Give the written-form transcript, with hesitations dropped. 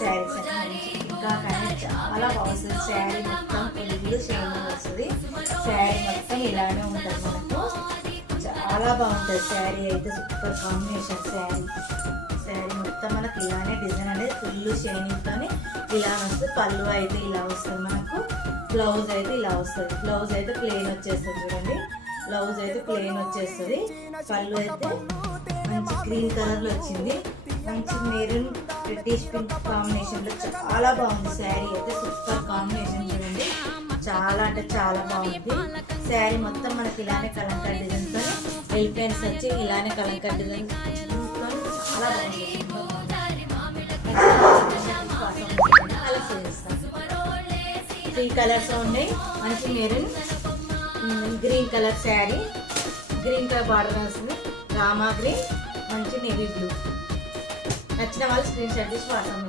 శారీస్ ఇంకా కానీ చాలా బాగుంటుంది. శారీ మొత్తం ఫుల్ షైనింగ్ వస్తుంది. శారీ మొత్తం ఇలానే ఉంటుంది. మనకు చాలా బాగుంటుంది. శారీ అయితే సూపర్ కాంబినేషన్. శారీ మొత్తం మనకి ఇలానే డిజైన్ అనేది ఫుల్ షైనింగ్తో ఇలా వస్తుంది. పళ్ళు అయితే ఇలా వస్తుంది. మనకు బ్లౌజ్ అయితే ఇలా వస్తుంది. బ్లౌజ్ అయితే ప్లెయిన్ వచ్చేస్తుంది. చూడండి, బ్లౌజ్ అయితే ప్లెయిన్ వచ్చేస్తుంది. పళ్ళు అయితే మంచి గ్రీన్ కలర్లో వచ్చింది. మంచి మెరూన్ రెడ్డిష్ పింక్ కాంబినేషన్లో చాలా బాగుంది. శారీ అయితే సూపర్ కాంబినేషన్. చూడండి, చాలా అంటే చాలా బాగుంది. శారీ మొత్తం మనకి ఇలానే కలంకారీ డిజైన్తో ఎలిఫెంట్స్ వచ్చి ఇలానే కలంకారీ డిజైన్ చాలా బాగుంది. త్రీ కలర్స్ ఉన్నాయి. మంచి maroon, green colour sari, green colour border వస్తుంది. రామా గ్రీన్, మంచి నేవీ బ్లూ. నచ్చిన వాళ్ళు స్క్రీన్ షాట్ తీసి వాట్సాప్